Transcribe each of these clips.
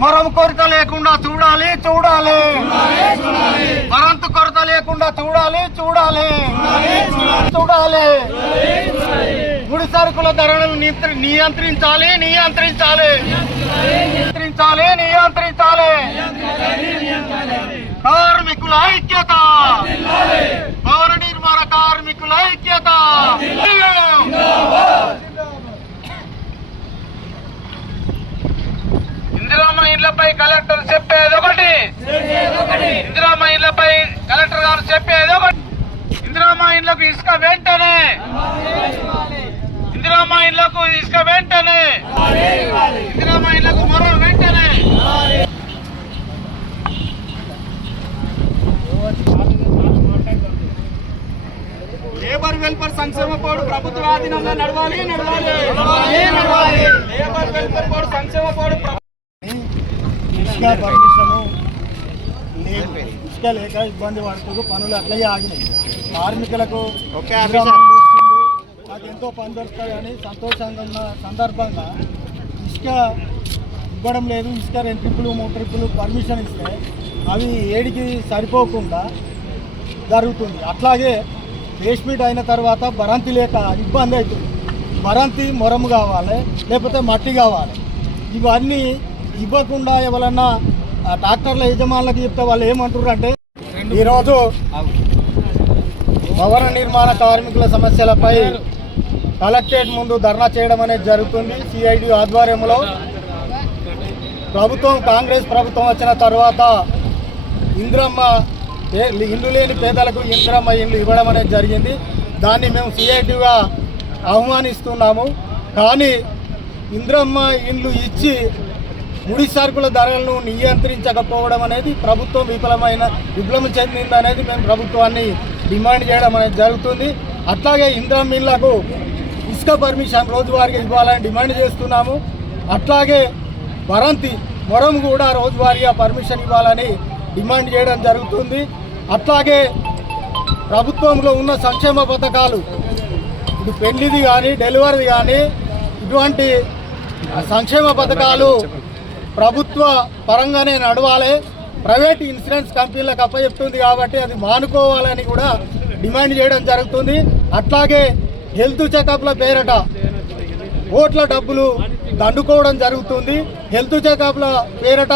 మరం కొరత లేకుండా చూడాలి చూడాలి. వరంతు కొరత లేకుండా చూడాలి చూడాలి. చూడాలి. ముడి సరుకుల ధరలను నియంత్రించాలి నియంత్రించాలి. నియంత్రించాలి నియంత్రించాలి. కార్మికుల ఐక్యత. పౌర నిర్మాణ కార్మికుల ఐక్యత ఇందిరామ ఇళ్ళపై కలెక్టర్ చెప్పేది ఒకటి. ఇందిరామ ఇళ్ళపై కలెక్టర్ గారు చెప్పేది ఒకటి. ఇందిరామ ఇళ్ళకు ఇసుక వెంటనే. ఇందిరామ ఇళ్ళకు ఇసుక వెంటనే. ఇందిరామ ఇళ్ళకు మరో వెంటనే. లేబర్ వెల్ఫేర్ సంక్షేమ బోర్డు ప్రభుత్వ ఆధీనంలో నడవాలి నడవాలి. లేబర్ వెల్ఫేర్ బోర్డు సంక్షేమ బోర్డు ఇసుక పర్మిషను లేదు ఇసుక లేక ఇబ్బంది పడుతుంది పనులు అట్లயே ఆగినాయి. కార్మికులకు. నాకు ఎంతో పని దొరుకుతుంది అని సంతోషంగా ఉన్న సందర్భంగా ఇసుక ఇవ్వడం లేదు. ఇసుక రెండు ట్రిప్పులు మూడు ట్రిప్పులు పర్మిషన్ ఇస్తే అవి ఏడికి సరిపోకుండా జరుగుతుంది. అట్లాగే బేస్మెంట్ అయిన తర్వాత బరంతి లేక ఇబ్బంది అవుతుంది. బరంతి మొరము కావాలి లేకపోతే మట్టి కావాలి. ఇవన్నీ ఇవ్వకుండా ఎవరన్నా ట్రాక్టర్ల యజమానులకు చెప్తే వాళ్ళు ఏమంటారు అంటే ఈరోజు భవన నిర్మాణ కార్మికుల సమస్యలపై కలెక్టరేట్ ముందు ధర్నా చేయడం అనేది జరుగుతుంది. సిఐడి ఆధ్వర్యంలో ప్రభుత్వం కాంగ్రెస్ ప్రభుత్వం వచ్చిన తర్వాత ఇంద్రమ్మ ఇల్లు లేని పేదలకు ఇంద్రమ్మ ఇల్లు ఇవ్వడం అనేది జరిగింది. దాన్ని మేము సిఐటిగా ఆహ్వానిస్తున్నాము. కానీ ఇంద్రమ్మ ఇల్లు ఇచ్చి ముడి సరుకుల ధరలను నియంత్రించకపోవడం అనేది ప్రభుత్వం విఫలమైన విఫలం చెందింది అనేది మేము ప్రభుత్వాన్ని డిమాండ్ చేయడం అనేది జరుగుతుంది. అట్లాగే ఇంద్రమ్మ మిల్లకు ఇసుక పర్మిషన్ రోజువారీగా ఇవ్వాలని డిమాండ్ చేస్తున్నాము. అట్లాగే వరంతి మొరం కూడా రోజువారీగా పర్మిషన్ ఇవ్వాలని డిమాండ్ చేయడం జరుగుతుంది. అట్లాగే ప్రభుత్వంలో ఉన్న సంక్షేమ పథకాలు ఇది పెళ్ళిది కానీ డెలివరీది కానీ ఇటువంటి సంక్షేమ పథకాలు ప్రభుత్వ పరంగానే నడవాలి. ప్రైవేట్ ఇన్సూరెన్స్ కంపెనీలకు అప్పచెప్తుంది కాబట్టి అది మానుకోవాలని కూడా డిమాండ్ చేయడం జరుగుతుంది. అట్లాగే హెల్త్ చెకప్ల పేరట ఓట్ల డబ్బులు దండుకోవడం జరుగుతుంది. హెల్త్ చెకప్ల పేరట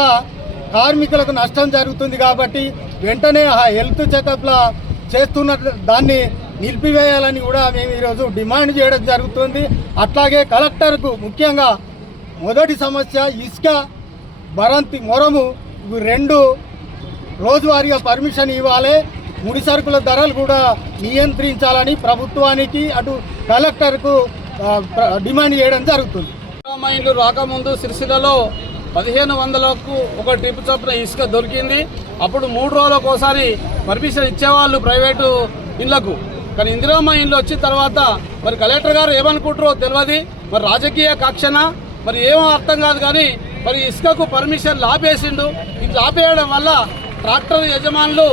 కార్మికులకు నష్టం జరుగుతుంది కాబట్టి వెంటనే ఆ హెల్త్ చెకప్ల చేస్తున్న దాన్ని నిలిపివేయాలని కూడా మేము ఈరోజు డిమాండ్ చేయడం జరుగుతుంది. అట్లాగే కలెక్టర్కు ముఖ్యంగా మొదటి సమస్య ఇసుక బరంతి మొరము. ఇవి రెండు రోజువారీగా పర్మిషన్ ఇవ్వాలి. ముడి సరుకుల ధరలు కూడా నియంత్రించాలని ప్రభుత్వానికి అటు కలెక్టర్కు డిమాండ్ చేయడం జరుగుతుంది. మైండ్లు రాకముందు సిరిసిల్లలో పదిహేను వందలకు ఒక ట్రిప్ చొప్పున ఇసుక దొరికింది. అప్పుడు మూడు రోజులకు ఒకసారి పర్మిషన్ ఇచ్చేవాళ్ళు ప్రైవేటు ఇళ్ళకు కానీ ఇందిరామ్మ ఇల్లు వచ్చిన తర్వాత మరి కలెక్టర్ గారు ఏమనుకుంటారో తెలియదు మరి రాజకీయ కక్షణ మరి ఏమో అర్థం కాదు కానీ మరి ఇసుకకు పర్మిషన్ లాపేసిండు. ఇది లాపేయడం వల్ల ట్రాక్టర్ యజమానులు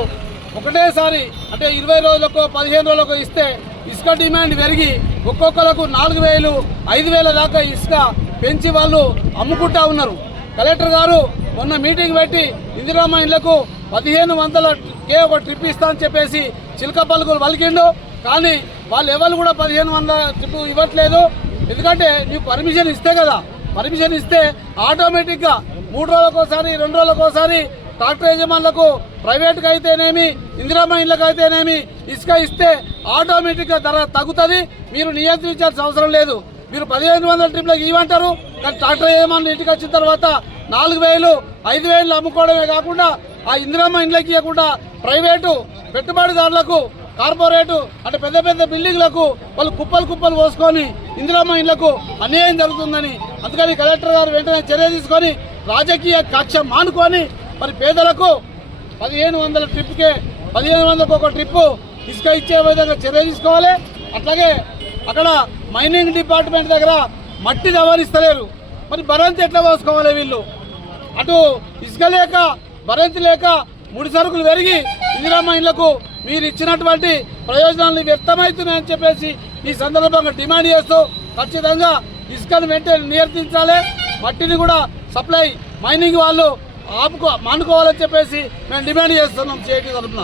ఒకటేసారి అంటే ఇరవై రోజులకు పదిహేను రోజులకు ఇస్తే ఇసుక డిమాండ్ పెరిగి ఒక్కొక్కలకు నాలుగు వేలు ఐదు వేల దాకా ఇసుక పెంచి వాళ్ళు అమ్ముకుంటా ఉన్నారు. కలెక్టర్ గారు మొన్న మీటింగ్ పెట్టి ఇందిరామ ఇళ్ళకు పదిహేను వందల కే ఒక ట్రిప్ ఇస్తా అని చెప్పేసి చిలక పలుకులు పలికిండు. కానీ వాళ్ళు ఎవరు కూడా పదిహేను వందల ట్రిప్ ఇవ్వట్లేదు. ఎందుకంటే నీకు పర్మిషన్ ఇస్తే కదా. పర్మిషన్ ఇస్తే ఆటోమేటిక్గా మూడు రోజులకోసారి రెండు రోజులకోసారి ట్రాక్టర్ యజమానులకు ప్రైవేట్గా అయితేనేమి ఇందిరామ్మ ఇళ్ళకి అయితేనేమి ఇసుక ఇస్తే ఆటోమేటిక్గా ధర తగ్గుతుంది. మీరు నియంత్రించాల్సిన అవసరం లేదు. మీరు పదిహేను వందల ట్రిప్లకు ఇవ్వంటారు కానీ ట్రాక్టర్ యజమానులు ఇంటికి వచ్చిన తర్వాత నాలుగు వేలు ఐదు వేలు అమ్ముకోవడమే కాకుండా ఆ ఇందిరామ్మ ఇండ్లకి ఇవ్వకుండా ప్రైవేటు పెట్టుబడిదారులకు కార్పొరేటు అంటే పెద్ద పెద్ద బిల్డింగ్లకు వాళ్ళు కుప్పలు కుప్పలు పోసుకొని ఇందిరామ్మ ఇళ్ళకు అన్యాయం జరుగుతుందని అందుకని కలెక్టర్ గారు వెంటనే చర్య తీసుకొని రాజకీయ కక్ష మానుకొని మరి పేదలకు పదిహేను వందల ట్రిప్కే పదిహేను వందలకు ఒక ట్రిప్పు ఇసుక ఇచ్చే విధంగా చర్య తీసుకోవాలి. అట్లాగే అక్కడ మైనింగ్ డిపార్ట్మెంట్ దగ్గర మట్టి రవాణిస్తలేరు. మరి భరంతి ఎట్లా పోసుకోవాలి వీళ్ళు? అటు ఇసుక లేక భరంతి లేక ముడి సరుకులు పెరిగి ఇందిరామ్మ ఇళ్ళకు మీరు ఇచ్చినటువంటి ప్రయోజనాలు వ్యక్తమవుతున్నాయని చెప్పేసి ఈ సందర్భంగా డిమాండ్ చేస్తూ ఖచ్చితంగా ఇసుకను వెంటనే నియంత్రించాలి. మట్టిని కూడా సప్లై మైనింగ్ వాళ్ళు ఆపుకో మానుకోవాలని చెప్పేసి మేము డిమాండ్ చేస్తున్నాం చేయటం తరఫున